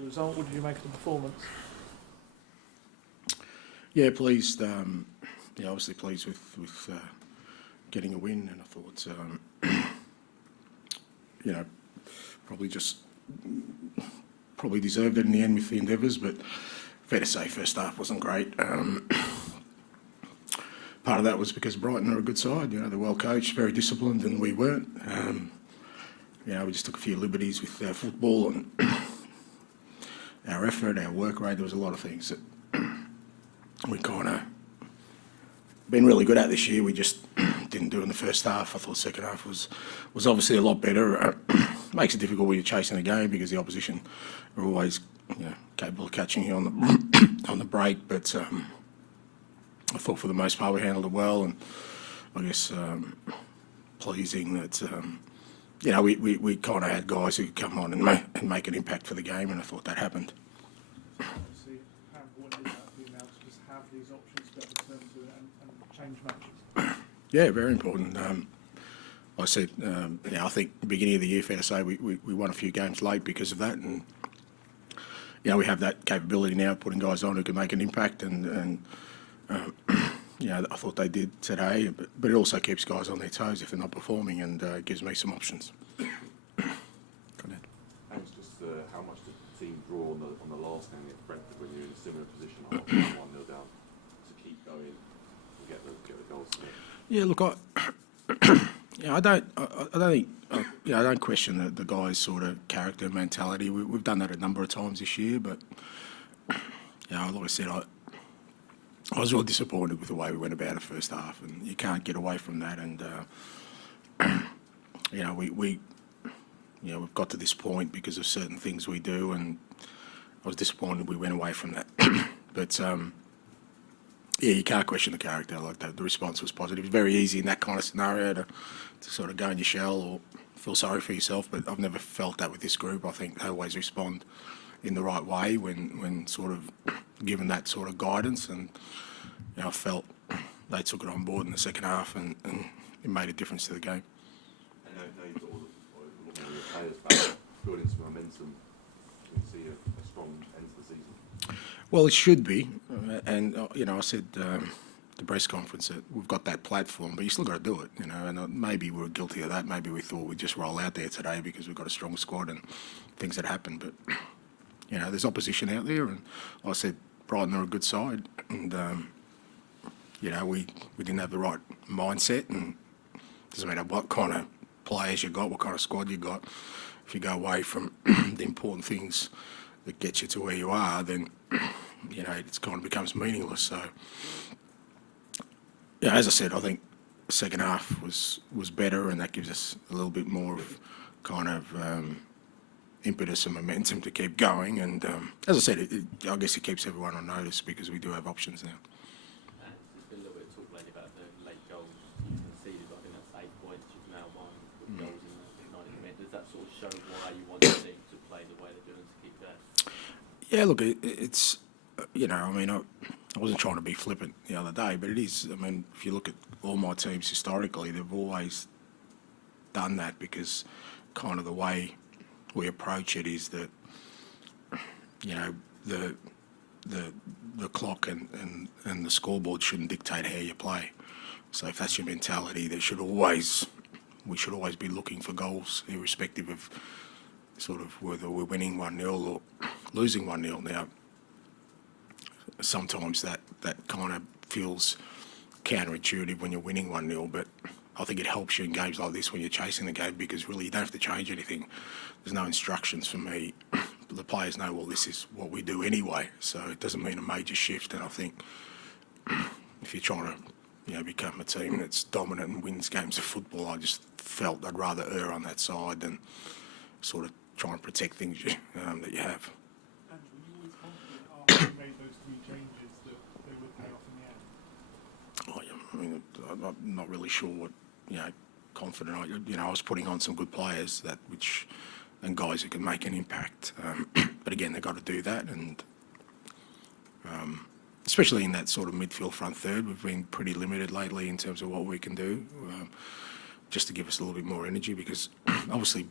the result. What did you make of the performance? Yeah, pleased. Obviously pleased with getting a win, and I thought, probably deserved it in the end with the endeavours, but fair to say first half wasn't great. Part of that was because Brighton are a good side. They're well coached, very disciplined, and we weren't. We just took a few liberties with our football and our effort, our work rate. There was a lot of things that we kind of been really good at this year. We just didn't do in the first half. I thought the second half was obviously a lot better. Makes it difficult when you're chasing the game because the opposition are always capable of catching you on the on the break. But I thought for the most part we handled it well, and I guess pleasing that we kind of had guys who could come on and make an impact for the game, and I thought that happened. Obviously, how important is that for you now to just have these options to be able to turn to and change matches? Yeah, very important. I said, I think the beginning of the year, fair to say, we won a few games late because of that, and we have that capability now, putting guys on who can make an impact, and I thought they did today, but it also keeps guys on their toes if they're not performing, and gives me some options. Go ahead. And just how much did the team draw on the last game at Brentford when you're in a similar position, 1-0 down, to keep going and get the goals? Yeah, look, I don't question the guys' sort of character and mentality. We've done that a number of times this year, but like I said, I was really disappointed with the way we went about it first half, and you can't get away from that. And we've got to this point because of certain things we do, and I was disappointed we went away from that. But you can't question the character. Like the response was positive. It's very easy in that kind of scenario to sort of go in your shell or feel sorry for yourself, but I've never felt that with this group. I think they always respond in the right way when sort of given that sort of guidance, and I felt they took it on board in the second half, and it made a difference to the game. And now you've got all of your players back, building some momentum. You see a strong end to the season. Well, it should be, and I said the press conference that we've got that platform, but you still got to do it, and maybe we're guilty of that. Maybe we thought we'd just roll out there today because we've got a strong squad and things that happen, but there's opposition out there, and like I said, Brighton are a good side, and we didn't have the right mindset, and it doesn't matter what kind of players you got, what kind of squad you got. If you go away from the important things that get you to where you are, then it kind of becomes meaningless. So, as I said, I think the second half was better, and that gives us a little bit more of kind of impetus and momentum to keep going. And as I said, I guess it keeps everyone on notice because we do have options now. There's been a little bit of talk lately about the late goals you conceded. I think that's 8 points. You've now won with goals in the 90 minutes. Does that sort of show why you want the team to play the way they're doing to keep that? Yeah, look, it's I wasn't trying to be flippant the other day, but it is. If you look at all my teams historically, they've always done that because kind of the way we approach it is that the clock and the scoreboard shouldn't dictate how you play. So if that's your mentality, we should always be looking for goals, irrespective of sort of whether we're winning 1-0 or losing 1-0. Now, sometimes that kind of feels counterintuitive when you're winning 1-0, but I think it helps you in games like this when you're chasing the game, because really you don't have to change anything. There's no instructions for me. The players know, well, this is what we do anyway, so it doesn't mean a major shift. And I think if you're trying to become a team that's dominant and wins games of football, I just felt I'd rather err on that side than sort of try and protect things that you have. And were you always confident after you made those 3 changes that they would pay off in the end? I'm not really sure what confident. I was putting on some good players and guys who can make an impact. But again, they've got to do that, and especially in that sort of midfield front third, we've been pretty limited lately in terms of what we can do, just to give us a little bit more energy, because obviously,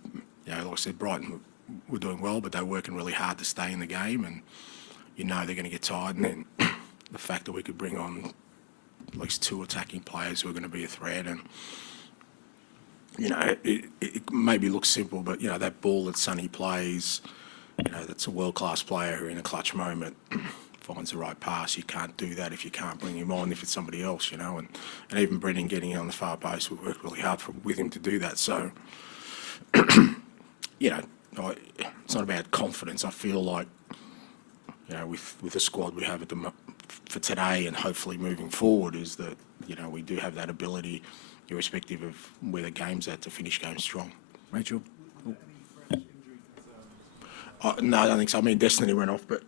like I said, Brighton were doing well, but they're working really hard to stay in the game, and you know they're going to get tired. And then the fact that we could bring on at least 2 attacking players who are going to be a threat, and you know it maybe looks simple, but you know that ball that Sonny plays, you know that's a world-class player who in a clutch moment finds the right pass. You can't do that if you can't bring him on if it's somebody else, you know. And even Brendan getting on the far post, we worked really hard with him to do that. So, you know, it's not about confidence. I feel like, you know, with the squad we have for today and hopefully moving forward, is that, you know, we do have that ability, irrespective of where the game's at, to finish games strong. Rachel? Were there any fresh injury concerns? No, I don't think so. I mean, Destiny went off, but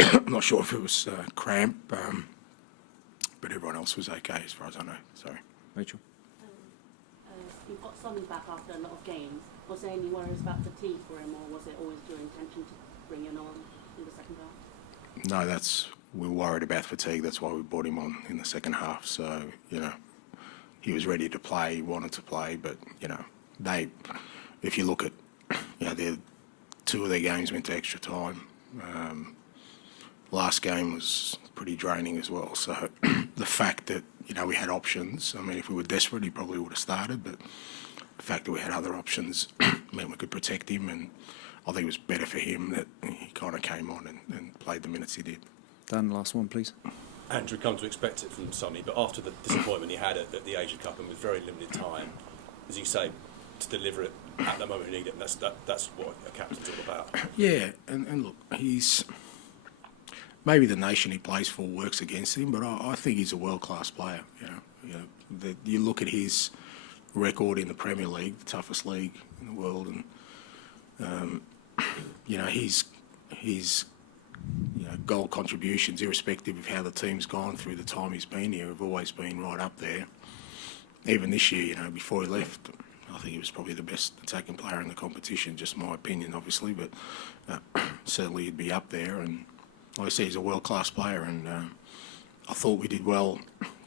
I'm not sure if it was cramp, but everyone else was okay as far as I know. Sorry. Rachel? You've got Sonny back after a lot of games. Was there any worries about fatigue for him, or was it always your intention to bring him on in the second half? No, we were worried about fatigue. That's why we brought him on in the second half. So, you know, he was ready to play, he wanted to play, but, you know, if you look at, you know, 2 of their games went to extra time. Last game was pretty draining as well. So the fact that, you know, we had options, I mean, if we were desperate, he probably would have started, but the fact that we had other options meant we could protect him, and I think it was better for him that he kind of came on and played the minutes he did. Dan, last one, please. Andrew, come to expect it from Sonny, but after the disappointment he had at the Asia Cup and with very limited time, as you say, to deliver it at the moment you need it, and that's what a captain's all about. Yeah, and look, maybe the nation he plays for works against him, but I think he's a world-class player. You look at his record in the Premier League, the toughest league in the world, and you know his goal contributions, irrespective of how the team's gone through the time he's been here, have always been right up there. Even this year, you know, before he left, I think he was probably the best attacking player in the competition. Just my opinion, obviously, but certainly he'd be up there. And like I say, he's a world-class player, and I thought we did well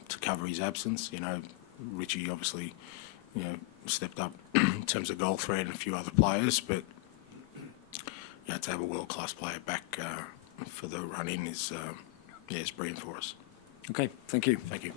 to cover his absence. You know, Richie obviously, you know, stepped up in terms of goal threat and a few other players, but to have a world-class player back for the run-in is brilliant for us. Okay, thank you. Thank you.